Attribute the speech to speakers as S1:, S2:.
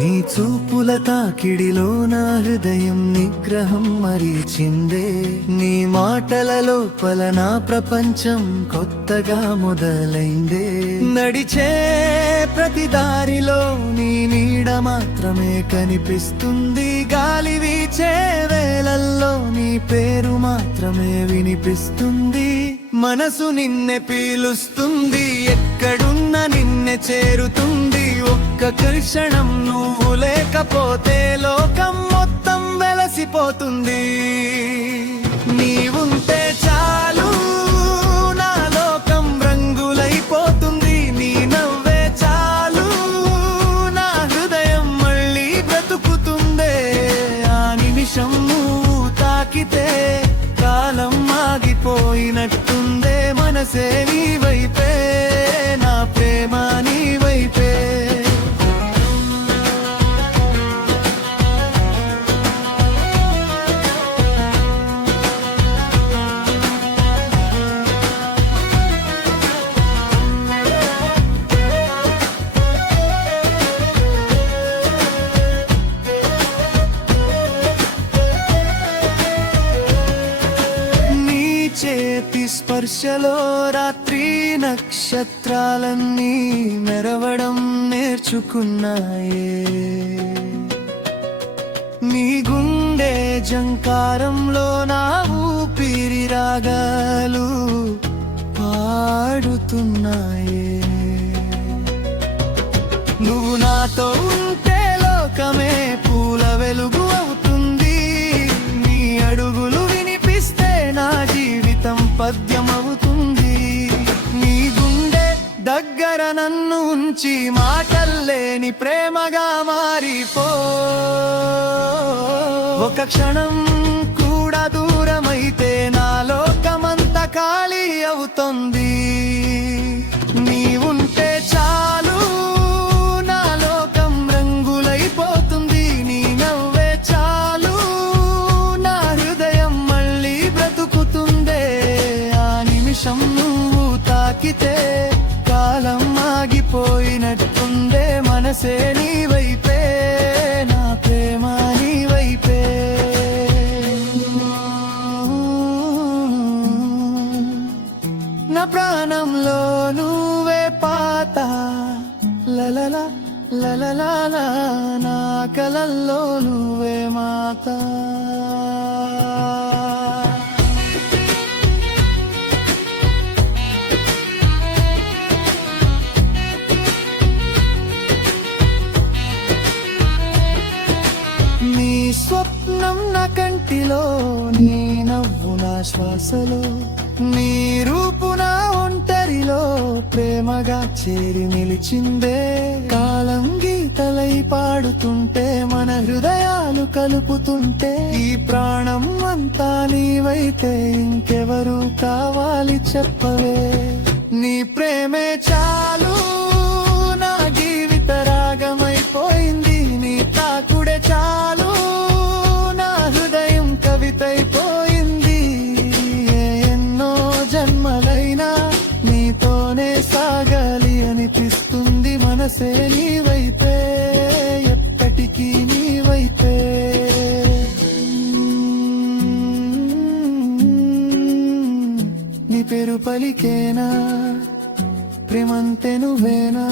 S1: నీ చూపుల తాకిడిలో నా హృదయం నిగ్రహం మరీచిందే. నీ మాటల లోపల నా ప్రపంచం కొత్తగా మొదలైందే. నడిచే ప్రతి దారిలో నీ నీడ మాత్రమే కనిపిస్తుంది. గాలి వీచే వేళల్లో నీ పేరు మాత్రమే వినిపిస్తుంది. మనసు నిన్నె పీలుస్తుంది. ఎక్కడున్న నిన్నె చేరుతుంది. ఒక్క క్షణం నువ్వు లేకపోతే లోకం మొత్తం వెలసిపోతుంది. నీవుంటే చాలు నా లోకం రంగులైపోతుంది. నీ నవ్వే చాలు నా హృదయం మళ్ళీ బ్రతుకుతుందే. ఆ నిమిషం నువ్వు తాకితే కాలం ఆగిపోయినట్టుందే. మనసే నీ వైపే చేతి స్పర్శలో రాత్రి నక్షత్రాలన్నీ మెరవడం నేర్చుకున్నాయే. నీ గుండె జంకారంలో నా ఊపిరి దగ్గర నన్ను ఉంచి మాటల్లేని ప్రేమగా మారిపో. ఒక క్షణం కూడా దూరమైతే నా లోకమంతా ఖాళీ అవుతుంది. మనసే నీ వైపే నా ప్రేమ నీ వైపే నా ప్రాణంలో నువ్వే పాత లలల లలల నా కలల్లో నువ్వే మాత. స్వప్నం నా కంటిలో నీ నవ్వు నా శ్వాసలో నీ రూపు నా ఒంటరిలో ప్రేమగా చేరి నిలిచిందే. కాలం గీతలై పాడుతుంటే మన హృదయాలు కలుపుతుంటే ఈ ప్రాణం అంతా నీవైతే ఇంకెవరు కావాలి చెప్పవే. నీ ప్రేమే చా మనసే నీవైతే ఎప్పటికీ నీవైతే. నీ పేరు పలికేనా? ప్రేమంతే నువ్వేనా?